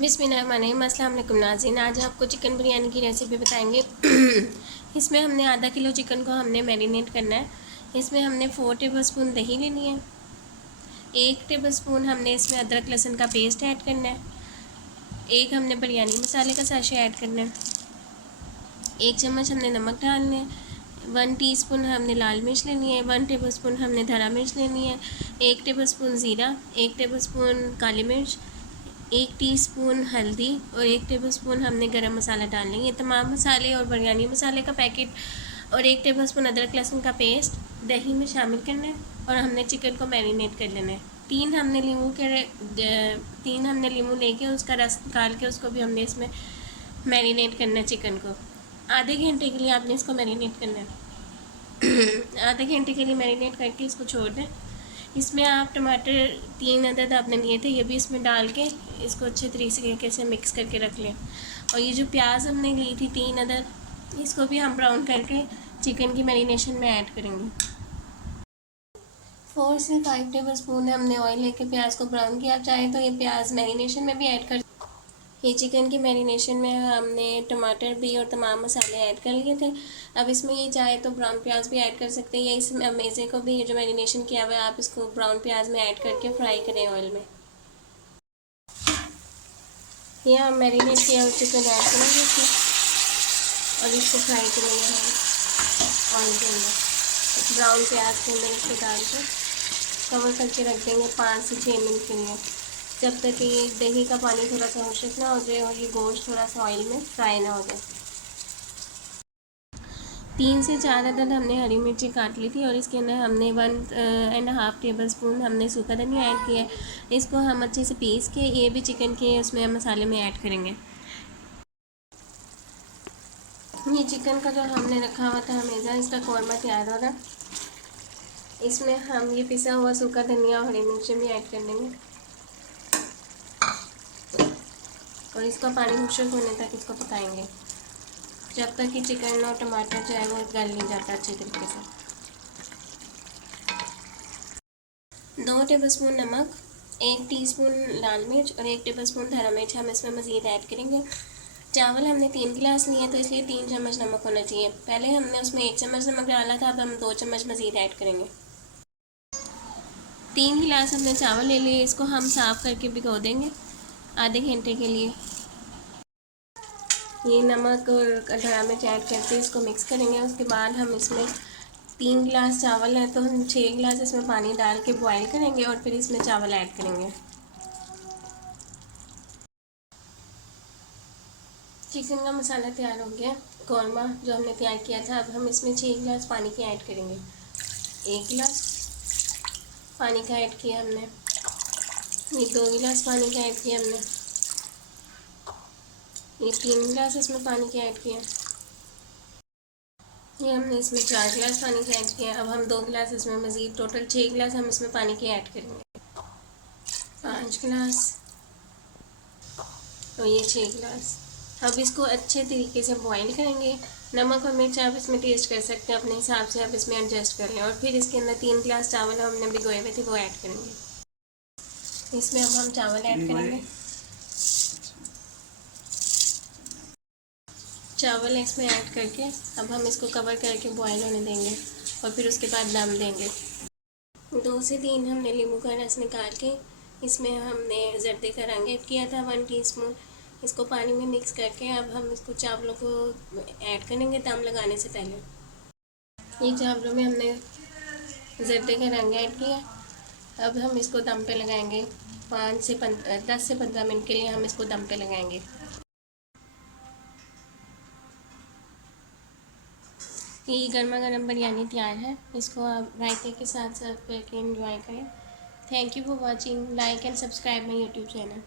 बिस्मिल्लाहिर्रहमानिर्रहीम। अस्सलाम वालेकुम नाज़रीन, आज आपको चिकन बिरयानी की रेसिपी बताएंगे। इसमें हमने आधा किलो चिकन को हमने मैरिनेट करना है। इसमें हमने 4 टेबलस्पून दही लेनी है। 1 टेबलस्पून हमने इसमें अदरक लहसुन का पेस्ट ऐड करना है। 1 हमने बिरयानी मसाले का साशे ऐड करना है। 1 चम्मच हमने नमक डालना है। 1 टीस्पून हमने लाल मिर्च लेनी है। 1 टेबलस्पून हमने धरा मिर्च लेनी है। 1 टेबलस्पून ज़ीरा, 1 टेबलस्पून काली मिर्च, 1 टीस्पून हल्दी और 1 टेबलस्पून हमने गरम मसाला डालना है। ये तमाम मसाले और बिरयानी मसाले का पैकेट और 1 टेबलस्पून अदरक लहसुन का पेस्ट दही में शामिल करना है और हमने चिकन को मैरिनेट कर लेना है। 3 हमने लीमू लेके उसका रस निकाल के उसको भी हमने इसमें मैरिनेट करना है। चिकन को आधे घंटे के लिए आपने इसको मैरिनेट करना है। आधे घंटे के लिए मैरिनेट करके इसको छोड़ दें। इसमें आप टमाटर 3 अदद आपने लिए थे, ये भी इसमें डाल के इसको अच्छे तरीके से मिक्स करके रख लें। और ये जो प्याज हमने ली थी 3 अदद, इसको भी हम ब्राउन करके चिकन की मैरिनेशन में ऐड करेंगे। 4 से 5 टेबल स्पून हमने ऑयल लेके प्याज को ब्राउन किया। आप चाहें तो ये प्याज मैरिनेशन में भी ऐड कर। ये चिकन की मैरिनेशन में हमने टमाटर भी और तमाम मसाले ऐड कर लिए थे। अब इसमें ये चाहे तो ब्राउन प्याज भी ऐड कर सकते हैं या इस मेज़े को भी, ये जो मैरिनेशन किया हुआ है, आप इसको ब्राउन प्याज में ऐड करके फ्राई करें ऑयल में। ये हम मैरिनेट किया हुआ चिकन ऐड करेंगे इसमें और इसको फ्राई करेंगे हम ऑयल के अंदर। ब्राउन प्याज के अंदर इसको डाल के कवर करके रख देंगे 5 से 6 मिनट के लिए, जब तक ये दही का पानी थोड़ा सा खुश्क ना हो जाए और ये गोश्त थोड़ा सा ऑयल में फ्राई ना हो जाए। 3 से 4 अदद हमने हरी मिर्ची काट ली थी और इसके अंदर हमने 1.5 टेबल स्पून हमने सूखा धनिया ऐड किया है। इसको हम अच्छे से पीस के ये भी चिकन के उसमें मसाले में ऐड करेंगे। ये चिकन का जो हमने रखा हुआ था हमेशा, इसका कौरमा तैयार हो रहा। इसमें हम ये पिसा हुआ सूखा धनिया और हरी मिर्ची भी ऐड कर देंगे और इसका पानी खुश्क होने तक इसको पकाएंगे, जब तक कि चिकन और टमाटर जो है वो गल नहीं जाता अच्छे तरीके से। 2 टेबलस्पून नमक, 1 टीस्पून लाल मिर्च और 1 टेबलस्पून हरा मिर्च हम इसमें मज़ीद ऐड करेंगे। चावल हमने 3 गिलास लिए तो इसलिए 3 चम्मच नमक होना चाहिए। पहले हमने उसमें 1 चम्मच नमक डाला था, अब हम 2 चम्मच मज़ीद ऐड करेंगे। 3 गिलास हमने चावल ले लिए, इसको हम साफ़ करके भिगो देंगे आधे घंटे के लिए। ये नमक और हरा मिर्च ऐड करके इसको मिक्स करेंगे। उसके बाद हम इसमें 3 गिलास चावल है तो हम 6 गिलास इसमें पानी डाल के बॉईल करेंगे और फिर इसमें चावल ऐड करेंगे। चिकन का मसाला तैयार हो गया, कौरमा जो हमने तैयार किया था। अब हम इसमें 6 गिलास पानी के ऐड करेंगे। 1 गिलास पानी का ऐड किया हमने, ये 2 गिलास पानी का ऐड किया हमने, ये 3 गिलास इसमें पानी के ऐड किया, ये हमने इसमें 4 गिलास पानी के ऐड किया। अब हम 2 गिलास इसमें मज़ीद, टोटल 6 गिलास हम इसमें पानी के ऐड करेंगे। 5 गिलास और ये 6 गिलास। अब इसको अच्छे तरीके से बॉईल करेंगे। नमक और मिर्च आप इसमें टेस्ट कर सकते हैं अपने हिसाब से, आप इसमें एडजस्ट कर लें। और फिर इसके अंदर 3 गिलास चावल हमने भिगोए हुए थे वो ऐड करेंगे। इसमें अब हम चावल ऐड करेंगे। चावल इसमें ऐड करके अब हम इसको कवर करके बॉईल होने देंगे और फिर उसके बाद दम देंगे। 2 से 3 हमने नींबू का रस निकाल के इसमें हमने जर्दे का रंग ऐड किया था 1 टीस्पून। इसको पानी में मिक्स करके अब हम इसको चावलों को ऐड करेंगे दम लगाने से पहले। ये चावलों में हमने जर्दे का रंग ऐड किया। अब हम इसको दम पे लगाएंगे 10 से 15 मिनट के लिए हम इसको दम पे लगाएंगे। ये गर्मा गर्म बिरयानी तैयार है, इसको आप रायते के साथ सर्व करके एंजॉय करें। Thank you for watching. Like and subscribe my YouTube channel.